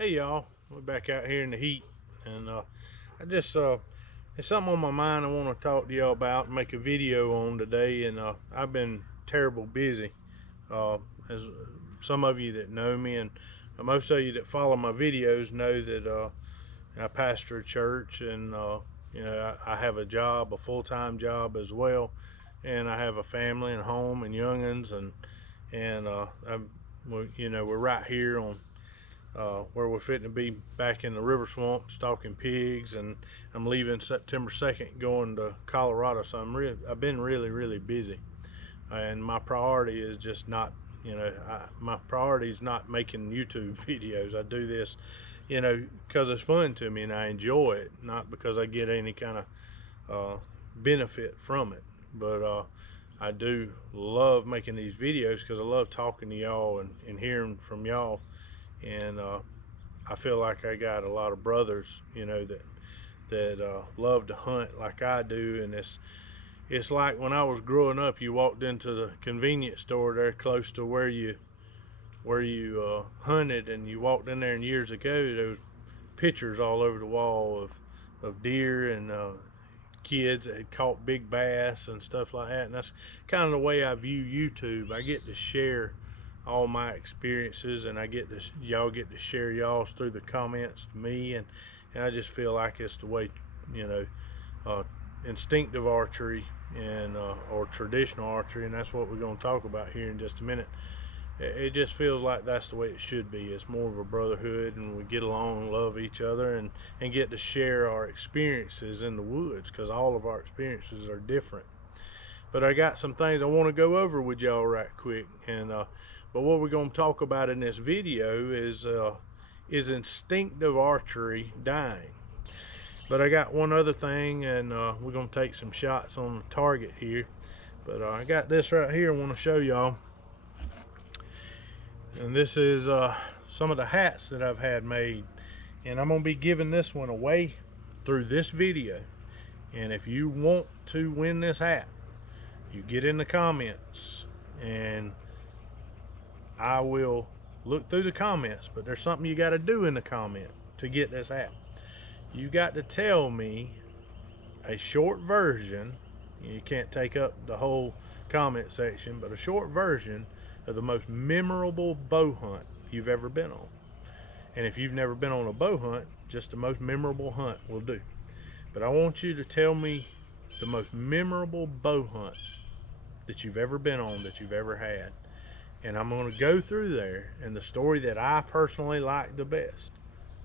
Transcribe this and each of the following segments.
Hey y'all, we're back out here in the heat, and I just it's something on my mind I want to talk to y'all about and make a video on today. And I've been terrible busy, as some of you that know me and most of you that follow my videos know that I pastor a church, and I have a job, a full-time job as well, and I have a family and home and youngins, and we're right here on where we're fitting to be back in the river swamp stalking pigs, and I'm leaving September 2nd going to Colorado. So I've been really busy, and my priority is just not, my priority is not making YouTube videos. I do this, because it's fun to me and I enjoy it, not because I get any kind of benefit from it. But I do love making these videos because I love talking to y'all and hearing from y'all. And I feel like I got a lot of brothers, that love to hunt like I do. And it's like when I was growing up, you walked into the convenience store there close to where you hunted, and you walked in there, and years ago there was pictures all over the wall of deer and kids that had caught big bass and stuff like that. And that's kind of the way I view YouTube. I get to share all my experiences, and y'all get to share y'all's through the comments to me, and I just feel like it's the way, instinctive archery and or traditional archery, and that's what we're going to talk about here in just a minute. It just feels like that's the way it should be. It's more of a brotherhood, and we get along and love each other, and get to share our experiences in the woods, because all of our experiences are different. But I got some things I want to go over with y'all right quick. And but what we're going to talk about in this video is instinctive archery dying. But I got one other thing, and we're going to take some shots on the target here. But I got this right here I want to show y'all. And this is some of the hats that I've had made. And I'm going to be giving this one away through this video. And if you want to win this hat, you get in the comments, and I will look through the comments. But there's something you got to do in the comment to get this hat. You got to tell me a short version. You can't take up the whole comment section, but a short version of the most memorable bow hunt you've ever been on. And if you've never been on a bow hunt, just the most memorable hunt will do. But I want you to tell me the most memorable bow hunt that you've ever been on, that you've ever had. And I'm going to go through there, and the story that I personally like the best,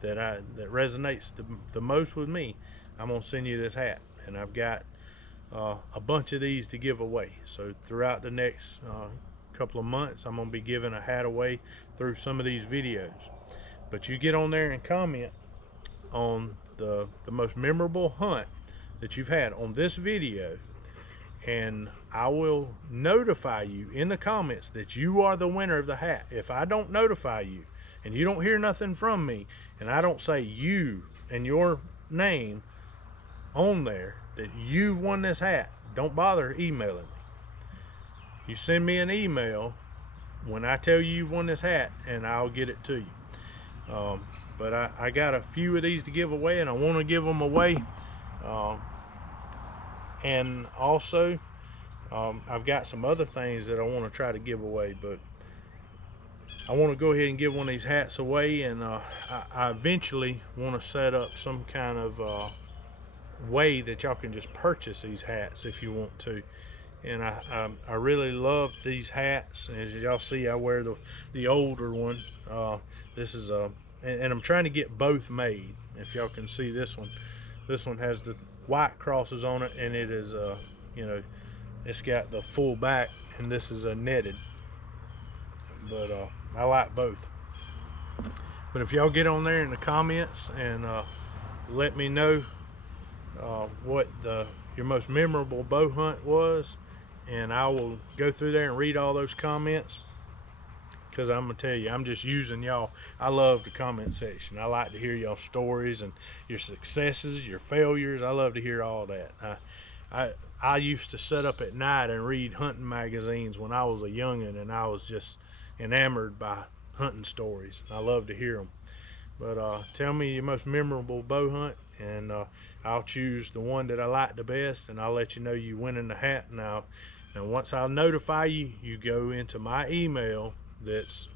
that resonates the most with me, I'm going to send you this hat. And I've got a bunch of these to give away. So throughout the next couple of months, I'm going to be giving a hat away through some of these videos. But you get on there and comment on the most memorable hunt that you've had on this video, and I will notify you in the comments that you are the winner of the hat. If I don't notify you and you don't hear nothing from me, and I don't say you and your name on there that you've won this hat, don't bother emailing me. You send me an email when I tell you you've won this hat, and I'll get it to you. But I got a few of these to give away, and I want to give them away. And also I've got some other things that I want to try to give away, but I want to go ahead and give one of these hats away. And I eventually want to set up some kind of way that y'all can just purchase these hats if you want to. And I really love these hats. As y'all see, I wear the older one. This is and I'm trying to get both made. If y'all can see this one has the white crosses on it, and it is it's got the full back, and this is a netted. But I like both. But if y'all get on there in the comments and let me know what your most memorable bow hunt was, and I will go through there and read all those comments, because I'm gonna tell you, I'm just using y'all. I love the comment section. I like to hear y'all stories and your successes, your failures. I love to hear all that. I used to sit up at night and read hunting magazines when I was a youngin', and I was just enamored by hunting stories. I love to hear them. But tell me your most memorable bow hunt, and I'll choose the one that I like the best, and I'll let you know you winning the hat. And once I notify you, you go into my email. That's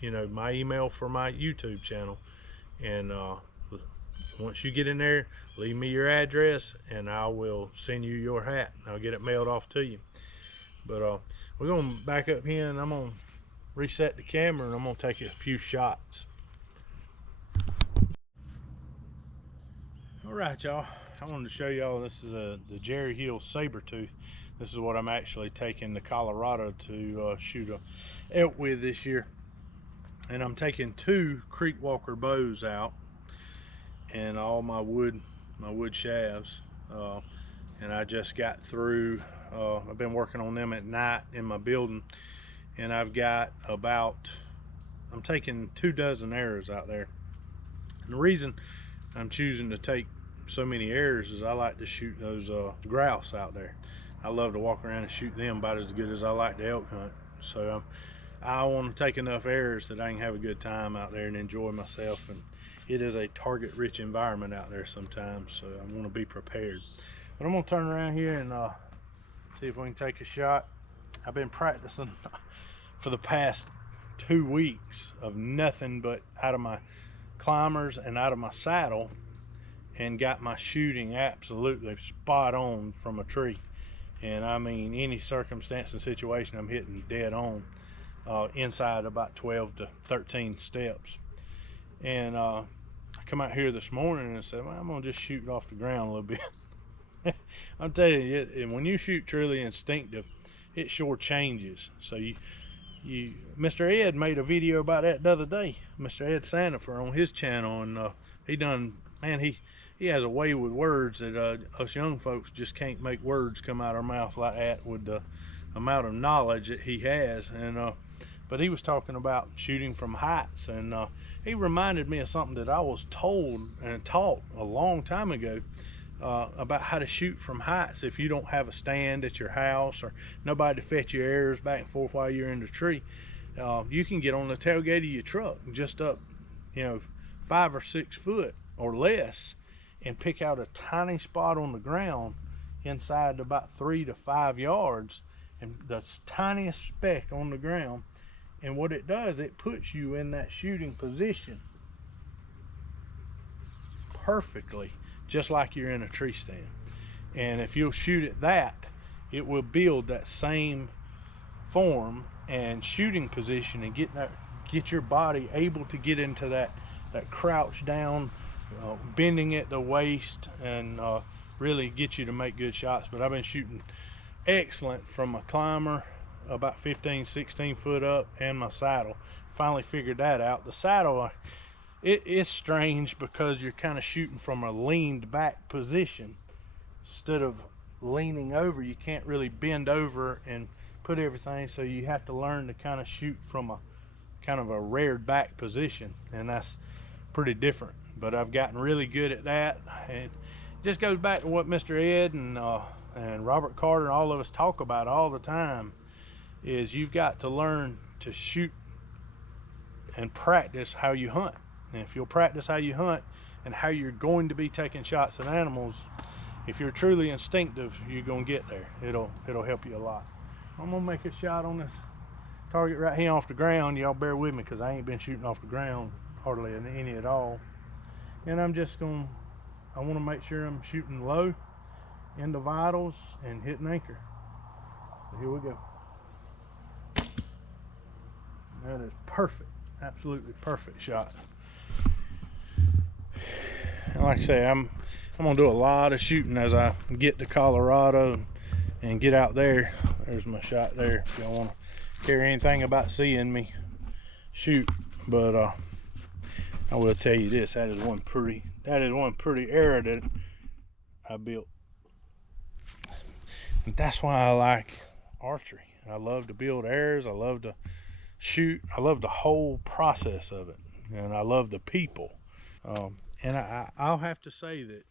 you know, my email for my YouTube channel, and once you get in there, leave me your address, and I will send you your hat. I'll get it mailed off to you. But we're gonna back up here, and I'm gonna reset the camera, and I'm gonna take a few shots. All right, y'all, I wanted to show y'all, this is the Jerry Hill Sabertooth. This is what I'm actually taking to Colorado to shoot a elk with this year. And I'm taking 2 Creek Walker bows out, and all my wood shafts. And I just got through, I've been working on them at night in my building, and I've got about, I'm taking 24 arrows out there. And the reason I'm choosing to take so many arrows is I like to shoot those grouse out there. I love to walk around and shoot them about as good as I like to elk hunt. So I want to take enough arrows that I can have a good time out there and enjoy myself. And it is a target rich environment out there sometimes, so I want to be prepared. But I'm gonna turn around here and see if we can take a shot. I've been practicing for the past 2 weeks of nothing but out of my climbers and out of my saddle, and got my shooting absolutely spot on from a tree. And I mean, any circumstance and situation, I'm hitting dead on inside about 12 to 13 steps. And I come out here this morning and said, well, I'm gonna just shoot off the ground a little bit. I'm telling you, when you shoot truly instinctive, it sure changes. So Mr. Ed made a video about that the other day, Mr. Ed Sandifer on his channel, and he done, man, he has a way with words that us young folks just can't make words come out of our mouth like that with the amount of knowledge that he has. And but he was talking about shooting from heights, and he reminded me of something that I was told and taught a long time ago about how to shoot from heights. If you don't have a stand at your house or nobody to fetch your arrows back and forth while you're in the tree, you can get on the tailgate of your truck just up, you know, 5 or 6 foot or less, and pick out a tiny spot on the ground inside about 3 to 5 yards, and the tiniest speck on the ground. And what it does, it puts you in that shooting position perfectly, just like you're in a tree stand. And if you'll shoot at that, it will build that same form and shooting position, and get your body able to get into that crouch down, bending at the waist, and really get you to make good shots. But I've been shooting excellent from a climber about 15-16 foot up, and my saddle. Finally figured that out. The saddle, it's strange because you're kind of shooting from a leaned back position instead of leaning over. You can't really bend over and put everything, so you have to learn to kind of shoot from a kind of a reared back position, and that's pretty different. But I've gotten really good at that, and it just goes back to what Mr. Ed and Robert Carter and all of us talk about all the time, is you've got to learn to shoot and practice how you hunt. And if you'll practice how you hunt and how you're going to be taking shots at animals, if you're truly instinctive, you're gonna get there. It'll help you a lot. I'm gonna make a shot on this target right here off the ground. Y'all bear with me because I ain't been shooting off the ground hardly any at all. And I'm just gonna, I want to make sure I'm shooting low in the vitals and hitting anchor. So here we go. That is perfect, absolutely perfect shot. And like I say, I'm gonna do a lot of shooting as I get to Colorado and get out there. There's my shot there. If y'all want to care anything about seeing me shoot, but I will tell you this: that is one pretty arrow that I built. And that's why I like archery. I love to build arrows. I love to shoot. I love the whole process of it, and I love the people. And I'll have to say that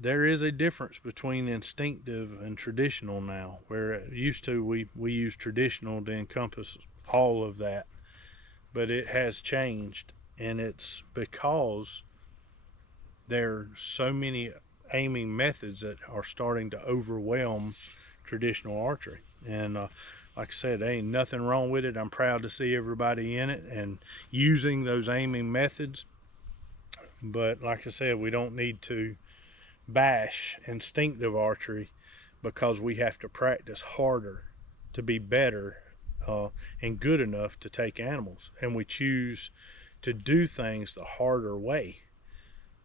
there is a difference between instinctive and traditional now. Where used to we use traditional to encompass all of that, but it has changed, and it's because there are so many aiming methods that are starting to overwhelm traditional archery. And like I said, there ain't nothing wrong with it. I'm proud to see everybody in it and using those aiming methods. But like I said, we don't need to bash instinctive archery because we have to practice harder to be better and good enough to take animals. And we choose to do things the harder way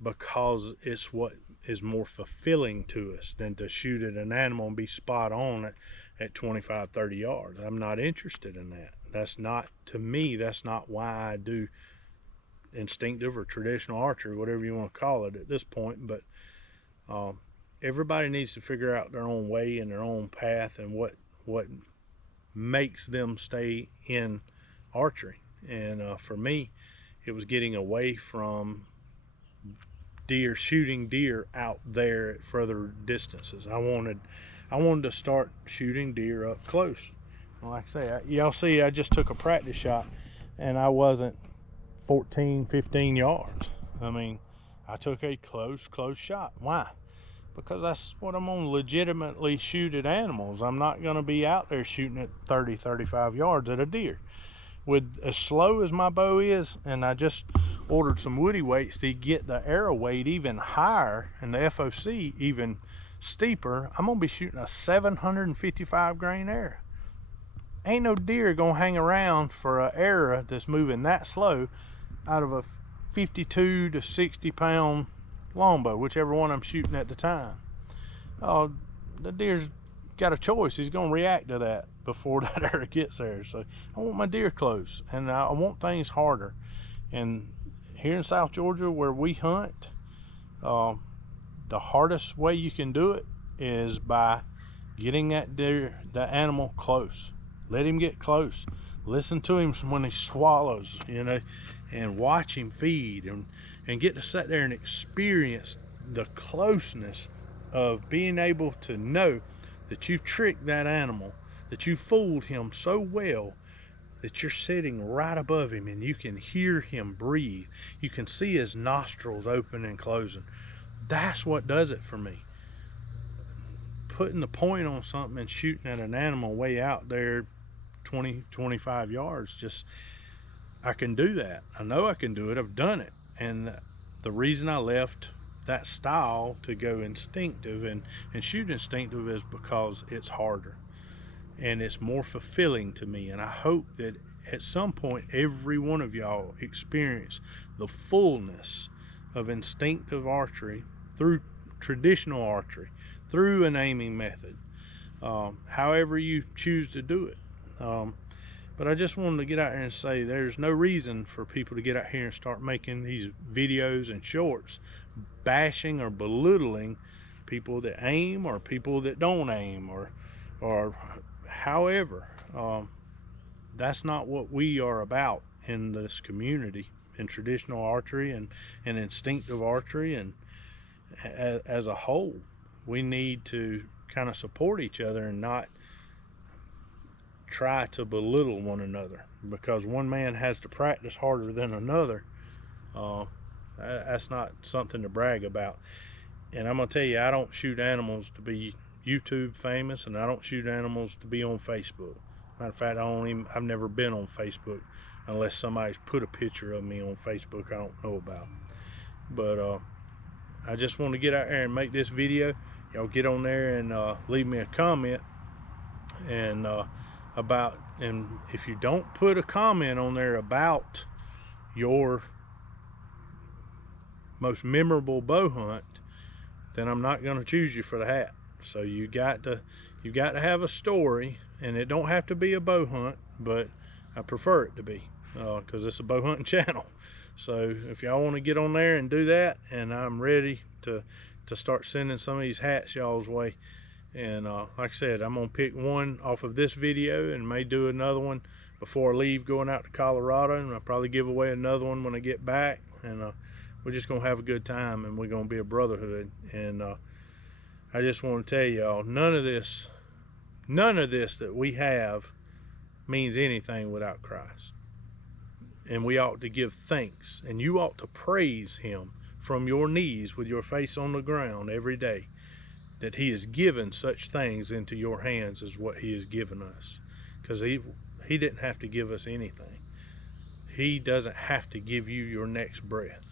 because it's what is more fulfilling to us than to shoot at an animal and be spot on at 25, 30 yards. I'm not interested in that. That's not, to me, that's not why I do instinctive or traditional archery, whatever you want to call it at this point. But everybody needs to figure out their own way and their own path and what makes them stay in archery. And for me, it was getting away from shooting deer out there at further distances. I wanted to start shooting deer up close. Like I say, y'all see I just took a practice shot and I wasn't 14, 15 yards. I mean, I took a close shot. Why? Because that's what I'm gonna legitimately shoot at animals. I'm not gonna be out there shooting at 30, 35 yards at a deer. With as slow as my bow is, and I just ordered some woody weights to get the arrow weight even higher and the FOC even steeper, I'm gonna be shooting a 755 grain arrow. Ain't no deer gonna hang around for an arrow that's moving that slow out of a 52 to 60 pound longbow, whichever one I'm shooting at the time. The deer's got a choice. He's gonna react to that before that arrow gets there. So I want my deer close, and I want things harder. And here in South Georgia where we hunt, the hardest way you can do it is by getting that animal close. Let him get close. Listen to him when he swallows, you know, and watch him feed, and get to sit there and experience the closeness of being able to know that you've tricked that animal, that you fooled him so well that you're sitting right above him and you can hear him breathe. You can see his nostrils open and closing. That's what does it for me. Putting the point on something and shooting at an animal way out there 20, 25 yards, just, I can do that. I know I can do it. I've done it. And the reason I left that style to go instinctive and shoot instinctive is because it's harder and it's more fulfilling to me. And I hope that at some point every one of y'all experience the fullness of instinctive archery through traditional archery, through an aiming method, however you choose to do it. But I just wanted to get out here and say there's no reason for people to get out here and start making these videos and shorts bashing or belittling people that aim or people that don't aim or however. That's not what we are about in this community, in traditional archery and instinctive archery, and as a whole. We need to kind of support each other and not try to belittle one another because one man has to practice harder than another. That's not something to brag about. And I'm gonna tell you, I don't shoot animals to be YouTube famous, and I don't shoot animals to be on Facebook. Matter of fact, I've never been on Facebook unless somebody's put a picture of me on Facebook I don't know about. But I just want to get out there and make this video. Y'all get on there and leave me a comment and and if you don't put a comment on there about your most memorable bow hunt, then I'm not going to choose you for the hat. So you got to have a story, and it don't have to be a bow hunt, but I prefer it to be because it's a bow hunting channel. So if y'all want to get on there and do that, and I'm ready to start sending some of these hats y'all's way. And like I said, I'm gonna pick one off of this video and may do another one before I leave going out to Colorado, and I'll probably give away another one when I get back. And we're just gonna have a good time, and we're gonna be a brotherhood. And I just want to tell y'all, none of this that we have means anything without Christ. and we ought to give thanks, and you ought to praise him from your knees with your face on the ground every day, that he has given such things into your hands as what he has given us. Because he didn't have to give us anything. He doesn't have to give you your next breath.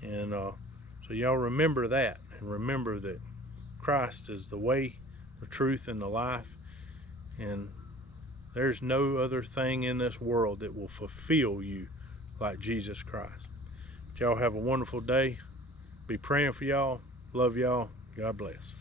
And so y'all remember that, and remember that Christ is the way, the truth, and the life, and there's no other thing in this world that will fulfill you like Jesus Christ. But y'all have a wonderful day. Be praying for y'all. Love y'all. God bless.